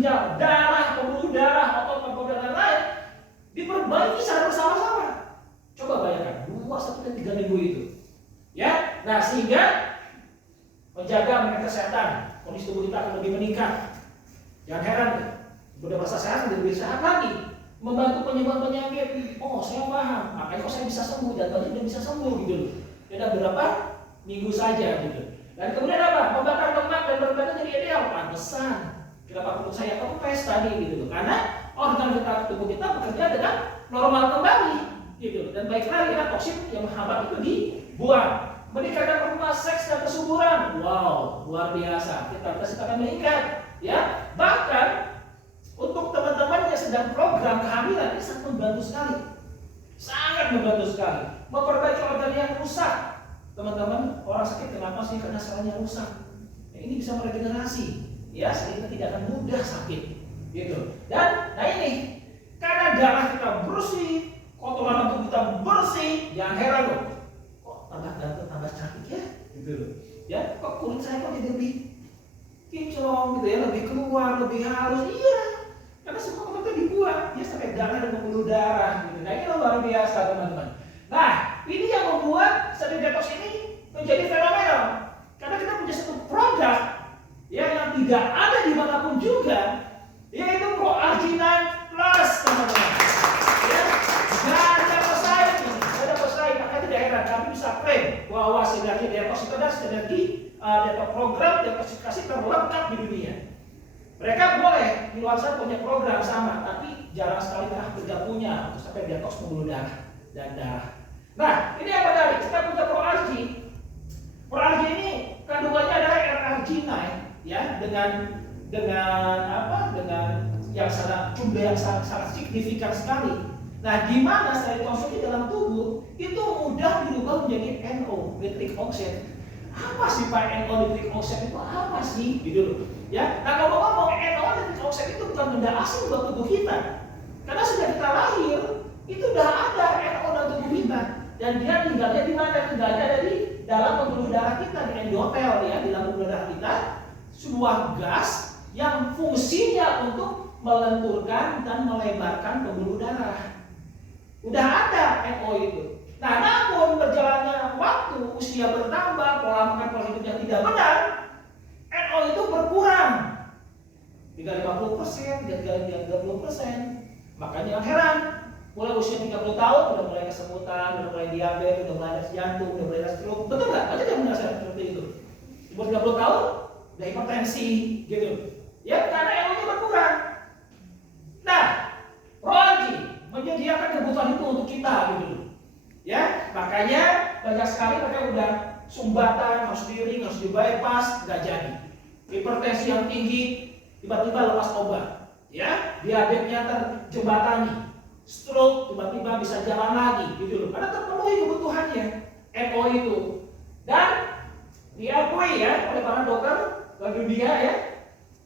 ginjal, darah, pembuluh darah, otot dan lain-lain diperbaiki secara bersama-sama. Coba bayangkan 2-3 minggu itu, ya. Nah, sehingga menjaga kesehatan, kondisi tubuh kita akan lebih meningkat. Jangan heran, udah merasa sehat, lebih sehat lagi. Membantu penyembuhan penyakit. Oh, saya paham. Makanya kok saya bisa sembuh dan tadi udah bisa sembuh gitu loh. Beda berapa minggu saja gitu. Dan kemudian apa? Membakar lemak dan berat badan jadi ideal. Pantesan. Kenapa perut saya kempes tadi gitu loh. Karena organ tubuh kita bekerja dengan normal kembali gitu. Dan baik lagi ya, toksin yang menghambat itu dibuang. Meningkatkan performa seks dan kesuburan. Wow, luar biasa. Kita akan meningkat, ya. Bahkan untuk teman-teman yang sedang program kehamilan ini sangat membantu sekali. Sangat membantu sekali. Memperbaiki organ yang rusak. Teman-teman, orang sakit kenapa sih? Karena selnya rusak. Nah, ini bisa meregenerasi, ya, sehingga tidak akan mudah sakit, gitu. Dan nah ini, karena darah kita bersih, kotoran tubuh kita bersih, jangan heran loh. Kok tambah ganteng, tambah cantik ya, gitu loh. Ya, kok kulit saya kok jadi lebih kinclong, gitu ya, lebih keluar, lebih halus, iya. Karena semua kotor itu dibuang, dia sampai darah dan pembuluh darah. Gitu. Nah, ini luar biasa teman-teman. Nah, ini yang membuat Study Detox ini menjadi fenomenal. Karena kita punya satu produk yang tidak ada dimanapun juga, yaitu ProArgi-9 Plus, teman-teman. Ya, nggak ada pesaing, makanya tidak heran kami bisa klaim bahwa Sinergi Detox itu adalah sinergi detox program detoksifikasi terlengkap di dunia. Mereka boleh di luar sana punya program sama, tapi jarang sekali mereka tidak punya untuk sampai detox pembuluh darah dan darah. Nah, ini yang menarik. Kita punya ProArgi. ProArgi ini kandungannya adalah RRG9, ya, dengan yang sangat jumlah yang sangat signifikan sekali. Nah, di mana sel konsumsi dalam tubuh itu mudah dirubah menjadi NO, nitric oxide. Apa sih Pak NO nitric oxide itu apa sih? Gitu loh. Ya, nah kalau ngomong NO nitric oxide itu bukan benda asing buat tubuh kita. Karena sejak kita lahir itu udah ada NO dalam tubuh kita. Dan dia tinggalnya di mana? Tinggalnya ada di dalam pembuluh darah kita, di endotel, ya, di dalam pembuluh darah kita. Sebuah gas yang fungsinya untuk melenturkan dan melebarkan pembuluh darah. Udah ada NO itu. Nah, namun berjalannya waktu, usia bertambah, pola makan, pola hidup yang tidak benar, NO itu berkurang. 50%, 30%. Makanya jangan heran, mulai usia 30 tahun udah mulai kesemutan, udah mulai diabetes, udah mulai ada jantung, udah mulai ada stroke. Betul nggak? Banyak yang merasakan seperti itu. Umur 30 tahun udah hipertensi, gitu. Ya, karena NO-nya berkurang. Nah, ProArgi menyediakan kebutuhan itu untuk kita, gitu. Ya, makanya banyak sekali mereka udah sumbatan, harus di-ring, harus di-bypass, nggak jadi. Hipertensi yang tinggi, tiba-tiba lepas obat. Ya, diabetesnya terjembatani. Stroke tiba-tiba bisa jalan lagi, gitu loh. Karena terpenuhi kebutuhannya NO itu. Dan diakui ya oleh para dokter di dunia, ya,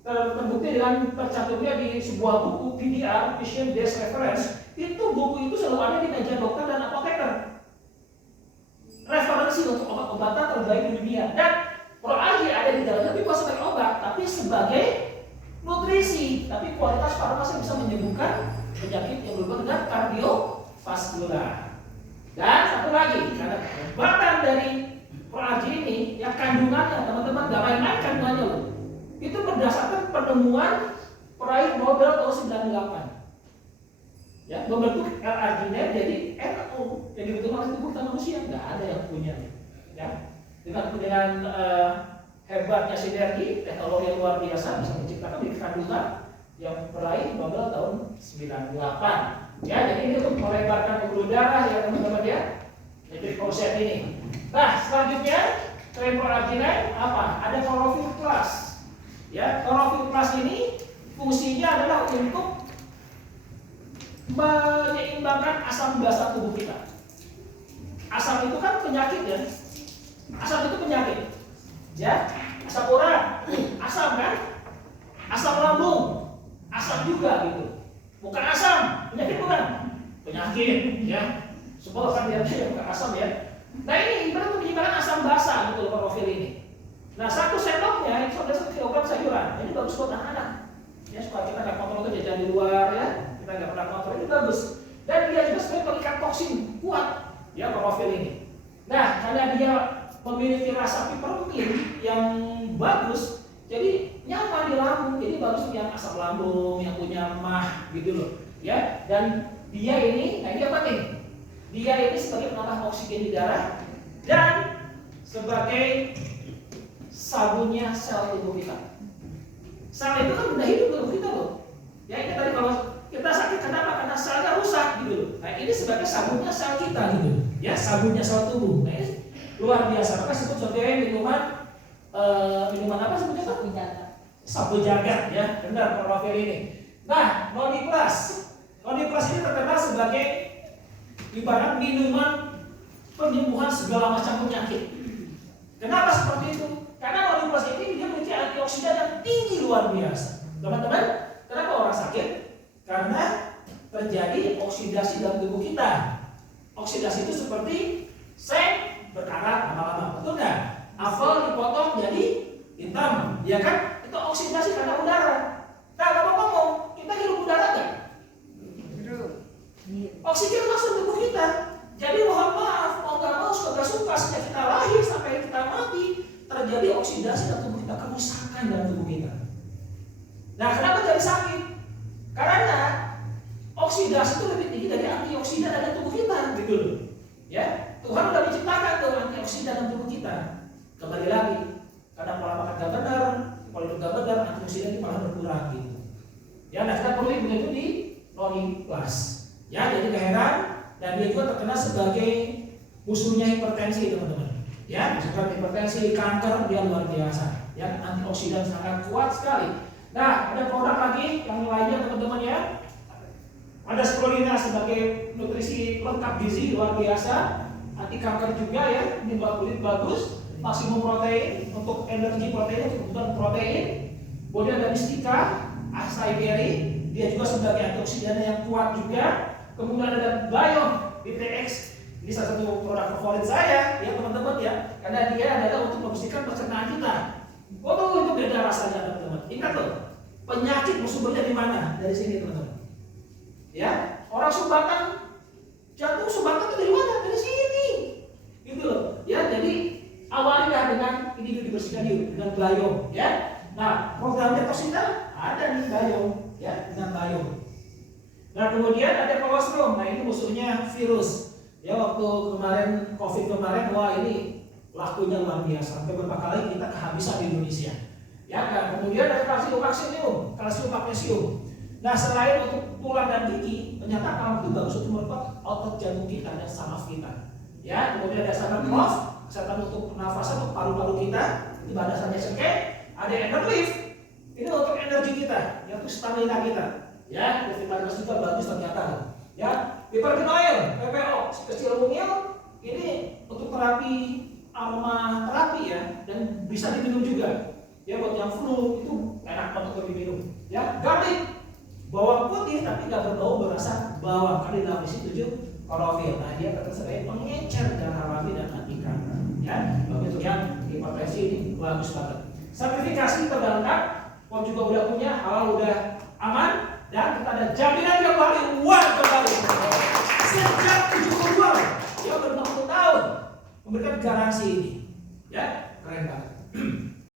terbukti dengan tercantumnya di sebuah buku PDR, Patient Desk Reference. Itu buku itu selalu ada di meja dokter dan apoteker. Referensi untuk obat-obatan terbaik di dunia. Dan ProArgi ada di dalamnya bukan sebagai obat, tapi sebagai nutrisi. Tapi kualitas farmasi bisa menyembuhkan penyakit yang berhubungan dengan kardiovaskular. Dan satu lagi, karena obatan dari ProArgi ini, yang kandungannya teman-teman gak main-main kandungannya loh. Itu berdasarkan penemuan peraih Nobel tahun 98. Ya, membentuk RRG9 jadi NO yang dibutuhkan oleh tubuh kita manusia, nggak ada yang punya. Ya, dengan hebatnya sinergi, teknologi yang luar biasa bisa menciptakan kandungan yang meraih Nobel tahun 98. Ya, jadi ini untuk melebarkan pembuluh darah ya teman-teman ya. Jadi konsep ini. Nah, selanjutnya selain ProArgi9 apa? Ada Chlorophyll Plus. Ya, Chlorophyll Plus ini fungsinya adalah untuk menyeimbangkan asam basa tubuh kita. Asam itu kan penyakit ya. Asam itu penyakit. Ya, asam urat, asam kan? Asam lambung, asam juga gitu. Bukan asam, penyakit bukan. Penyakit, ya. Semua kan dia bukan asam ya. Nah ini ibarat menyeimbangkan asam basa gitu klorofil ini. Nah 1 sendoknya itu ada 1 kilogram sayuran. Ini bagus buat anak-anak. Ya supaya bagus yang asam lambung, yang punya mah gitu loh. Ya, dan dia ini, nah ini apa nih? Dia ini sebagai penambah oksigen di darah dan sebagai sabunnya sel tubuh kita. Sel itu kan benda hidup tubuh kita loh. Ya ini tadi kalau kita sakit kenapa? Karena selnya rusak gitu loh. Nah ini sebagai sabunnya sel kita gitu. Ya sabunnya sel tubuh. Nah ini luar biasa. Maka sebut sebagai minuman apa sebutnya? Sapu jagat. Sapu jagat ya, benar profil ini. Nah Noni Plus ini terkenal sebagai ibarat minuman penyembuhan segala macam penyakit. Kenapa seperti itu? Karena Noni Plus ini dia memiliki antioksidan yang tinggi luar biasa. Teman-teman, kenapa orang sakit? Karena terjadi oksidasi dalam tubuh kita. Oksidasi itu seperti seng berkarat lama-lama, betul nggak? Apel dipotong jadi hitam, ya kan? Itu oksidasi karena udara. Nah, ngomong-ngomong, kita hirup udara nggak? Oksigen masuk tubuh kita. Jadi mohon maaf, mau nggak mau, suka sejak kita lahir sampai kita mati terjadi oksidasi dalam tubuh kita, kerusakan dalam tubuh kita. Nah, kenapa jadi sakit? Karena oksidasi itu lebih tinggi dari antioksidan dalam tubuh kita, gitu loh. Ya, Tuhan sudah menciptakan tuh antioksidan dalam tubuh kita. Kembali lagi, karena pola makan gak benar, pola hidup gak benar, antioksidan itu malah berkurang gitu. Ya, nah kita perlu itu di Noni Plus. Ya, jadi gak heran, dan dia juga terkenal sebagai musuhnya hipertensi, teman-teman. Ya, misalkan hipertensi, kanker, dia luar biasa. Ya, antioksidan sangat kuat sekali. Nah, ada produk lagi yang lainnya, teman-teman ya. Ada spirulina sebagai nutrisi lengkap gizi luar biasa, anti kanker juga ya, ini buat kulit bagus, maksimum protein untuk energi protein, untuk kebutuhan protein. Kemudian ada Mystica, acai berry, dia juga sebagai antioksidan yang kuat juga. Kemudian ada Biome BTX, ini salah satu produk favorit saya, ya teman-teman ya, karena dia adalah untuk membersihkan pencernaan kita. Oh, itu beda rasanya teman-teman. Ingat loh, penyakit bersumbernya di mana? Dari sini teman-teman. Ya, orang sumbatan jantung sumbatan itu dari mana? Dari sini. Gitu loh. Ya, jadi awalnya dengan ini dibersihkan dulu dengan Biome, ya. Nah, program detoksita ada nih Biome, ya, dengan Biome. Nah, kemudian ada kolostrum. Nah, ini musuhnya virus. Ya, waktu kemarin COVID kemarin, wah ini lakunya luar biasa. Sampai beberapa kali kita kehabisan di Indonesia. Ya kan? Kemudian ada kalsium magnesium. Nah, selain untuk tulang dan gigi, ternyata kalem itu bagus untuk memperkuat otot jantung kita dan saraf kita. Ya, kemudian ada standar clove, kesehatan untuk pernafasan untuk paru-paru kita. Itu dasarnya sengke. Ada Enerlift, ini untuk energi kita, yaitu stamina kita. Ya, vitamin juga bagus ternyata. Ya, pipermint oil, PPO, kecil mungil, ini untuk terapi aroma terapi ya, dan bisa diminum juga. Ya, buat yang flu itu enak untuk diminum. Ya, garlic, bawang putih tapi nggak berbau berasa bawang karena di dalam isi 7 klorofil. Nah, dia terkenal sebagai pengencer darah alami dan anti kanker. Ya, untuk yang hipertensi ini bagus banget. Sertifikasi terlengkap, kau juga udah punya, halal udah aman, dan kita ada jaminan yang paling wah kembali. Sejak 72, ya udah 60 tahun memberikan garansi ini. Ya, keren banget.